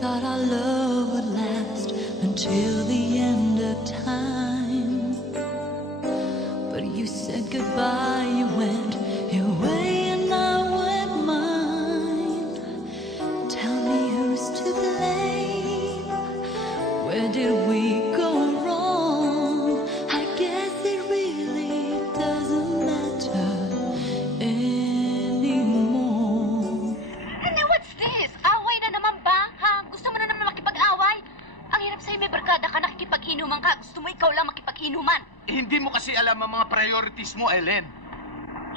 thought our love would last until the end of time. But you said goodbye, you went your way and I went mine. Tell me who's to blame? Where did we go wrong? I guess it really doesn't matter anymore. Ano, what's this? Away na naman ba? Ha? Gusto mo na naman makipag-away? Ang hirap sa'yo, may barkada ka, nakikipag-inuman ka. Gusto mo ikaw lang makipag-inuman. Hindi mo kasi alam ang mga priorities mo, Ellen.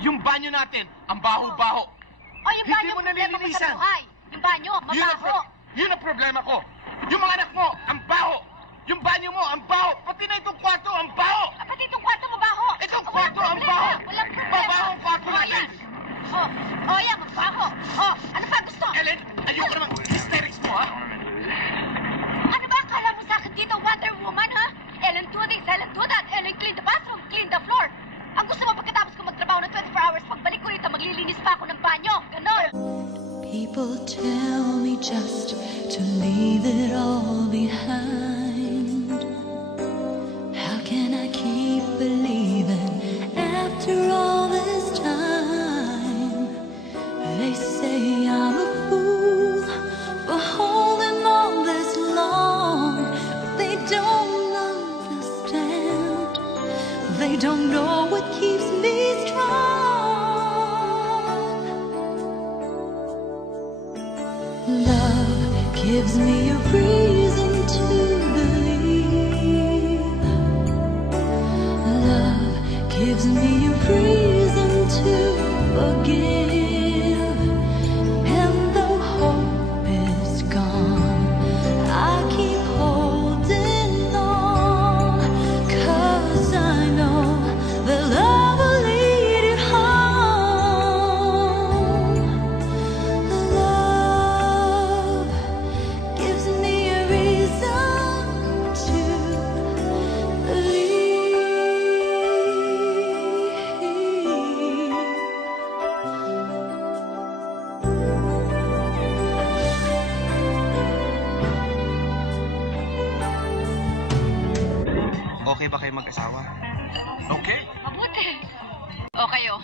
Yung banyo natin, ang baho-baho. O yung banyo, Hindi mo problema mo sa nalilinisan. buhay. Yung banyo, mabaho. Yun ang problema ko. Yung mga anak mo, ang baho. Yung banyo mo, ang baho. Pati na itong kwarto, ang baho. Pati itong kwarto mabaho. Itong kwarto, ang baho. Walang problema. Mabaho ang kwarto O, yan. natin. O, yan, magbaho. O, ano pa gusto? Ellen, ayoko naman. Hysterics mo, ha? Ano ba akala mo sa akin dito, Wonder Woman, ha? Ellen do this, Ellen do that. Ellen clean the bathroom, clean the floor. Ang gusto mo pagkatapos ko magtrabaho ng 24 hours, pagbalik ko rito, maglilinis pa ako ng banyo. Ganon. People tell me just to leave it all behind. How can I keep believing after all this time? They say I'm a fool for holding on this long, but they don't understand. They don't know what keeps me strong. Love gives me a reason to believe. Love gives me a reason to forgive. And though hope is gone, I keep holding on, 'cause I know that love will lead it home. Love gives me a reason to believe. Okay ba kayo mag-asawa? Okay. Mabuti. O kayo?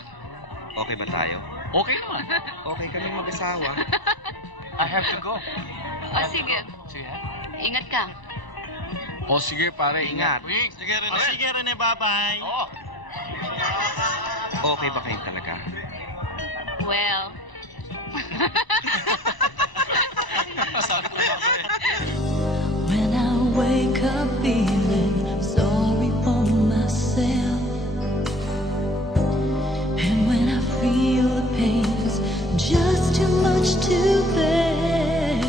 Okay ba tayo? Okay naman. Okay kaming mag-asawa. I have to go. O sige, Sige, ha? ingat ka. O sige, pare, ingat. Ingat. Sige, Rene. Sige, Rene, bye-bye. Oo. Okay ba kayo talaga? Well, Sabi ko na ako eh. When I wake up feeling sorry for myself, and when I feel the pain's just too much to bear,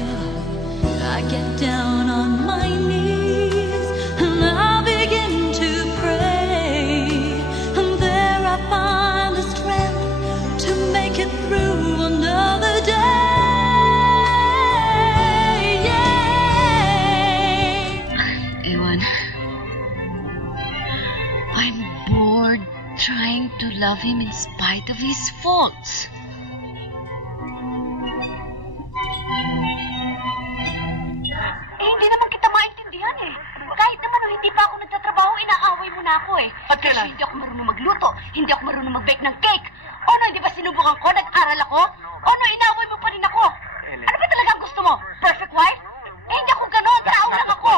I get down on my knees and I begin to pray, and there I find the strength to make it through another day. Ewan, I'm bored trying to love him in spite of his faults. Hindi naman kita maintindihan eh. Kahit naman hindi pa ako nagtatrabaho, inaaway mo na ako eh. At kailan? Kasi hindi ako marunong magluto, hindi ako marunong mag-bake ng cake. O no, hindi ba sinubukan ko, nag-aral ako? O no, inaaway mo pa rin ako. Ano ba talaga ang gusto mo? Perfect wife? Eh, hindi ako ganon, tao lang ako.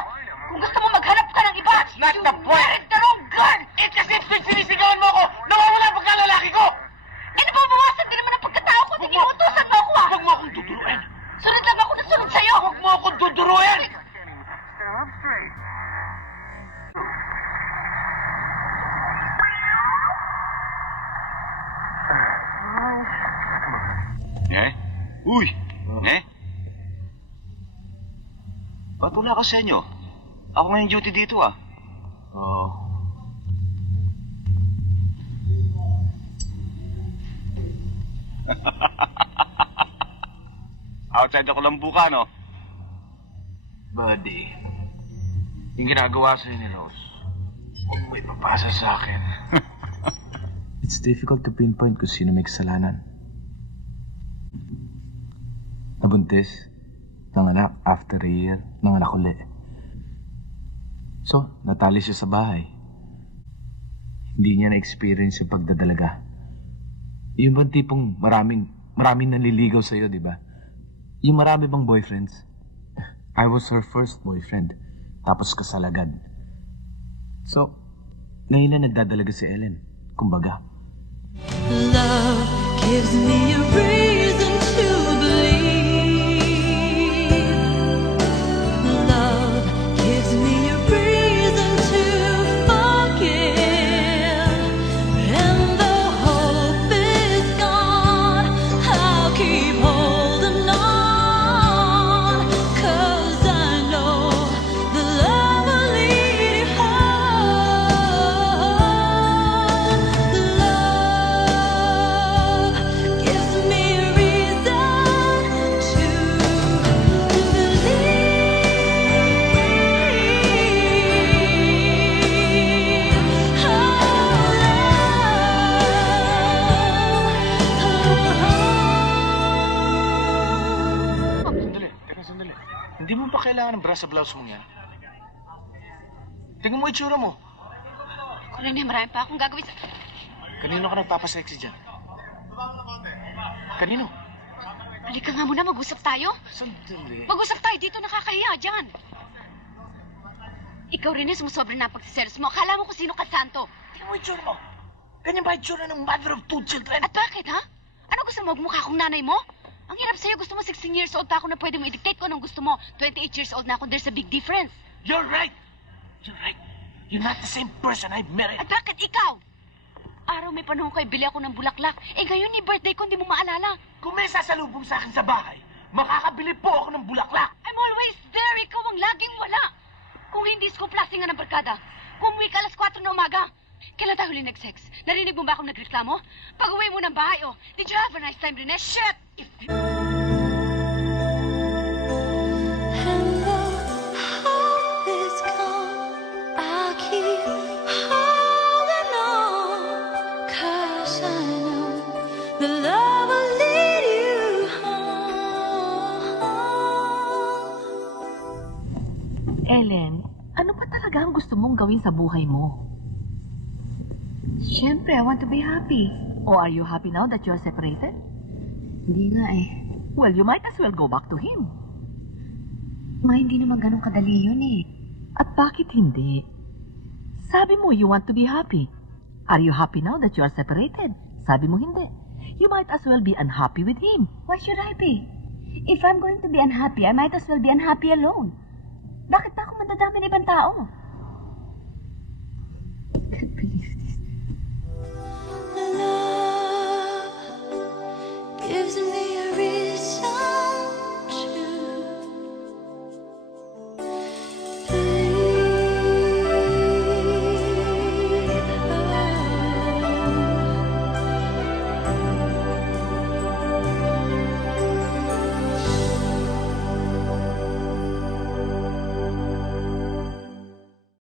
Kung gusto mo maghanap ka ng iba, not you the point. married the wrong girl. Eh, kasi sinisigawan mo ako, nawawala ang pagkalalaki ko! Eh, nababawasan din naman ang pagkatao ko. Sige, utusan mo ako ah. Huwag mo akong tuturuin! Sunod lang ako na sunod sa'yo. Huwag mo akong tuturuin! Ne? Uy! Ne? Ba't wala ka sa inyo? Ako ngayon duty dito ah. Oo. Outside ako lang buka, no? Buddy, yung ginagawa sa'yo ni Rose, huwag mo ipapasa sa akin. It's difficult to pinpoint kung sino may kasalanan. Nabuntis, Nanganak after a year, nanganak uli. So, natali siya sa bahay. Hindi niya na-experience yung pagdadalaga. Yung bang tipong maraming nanliligaw sa'yo, di ba? Yung marami bang boyfriends? I was her first boyfriend. Tapos kasalagad. So, ngayon na nagdadalaga si Ellen. Kumbaga. Love gives me a reason to believe. Love gives me a reason to forgive. And the hope is gone, I'll keep holding on. 'Cause I know the love will lead you home. Love gives me a reason to Sandali. Hindi mo pa kailangan ng bra sa blouse mo yan. Tingnan mo itsura mo. Ako rin marami pa akong gagawin sa... Kanino ka nagpapasexy dyan? Kanino? Halika nga muna, mag-usap tayo. Sandali. Mag-usap tayo dito, nakakahiya dyan. Ikaw rin sumusobra na ang pagsiselos mo. Akala mo kung sino ka santo. Tingnan mo itsura mo. Ganyan ba itsura ng mother of 2 children? At bakit, ha? Ano gusto mo? Magmukha akong nanay mo? Ang hirap sa'yo. Gusto mo 16 years old pa ako na pwede mo i-dictate ko anong gusto mo. 28 years old na ako. There's a big difference. You're right. You're not the same person I've married. At bakit ikaw? Araw may panahon kayo, bili ako ng bulaklak. Eh ngayon ni birthday ko, hindi mo maalala. Kung may sasalubong sa akin sa bahay, makakabili po ako ng bulaklak. I'm always there. Ikaw ang laging wala. Kung hindi scoop lasing nga ng barkada. Kung umuwi ka alas 4 na umaga. Kailan tayo huli nag-sex? Narinig mo ba akong nagreklamo? Pag-uwi mo ng bahay, oh. Did you have a nice time, Rene? Shit! And the hope is gone, I keep holding on. 'Cause I know the love will lead you home. Ellen, ano pa talaga ang gusto mong gawin sa buhay mo? Siyempre, I want to be happy. Oh, are you happy now that you're separated? Hindi nga eh. Well, you might as well go back to him. Ma, hindi naman ganun kadali yun eh. At bakit hindi? Sabi mo, you want to be happy. Are you happy now that you are separated? Sabi mo hindi. You might as well be unhappy with him. Why should I be? If I'm going to be unhappy, I might as well be unhappy alone. Bakit pa ako mandadami ng ibang tao? Can't believe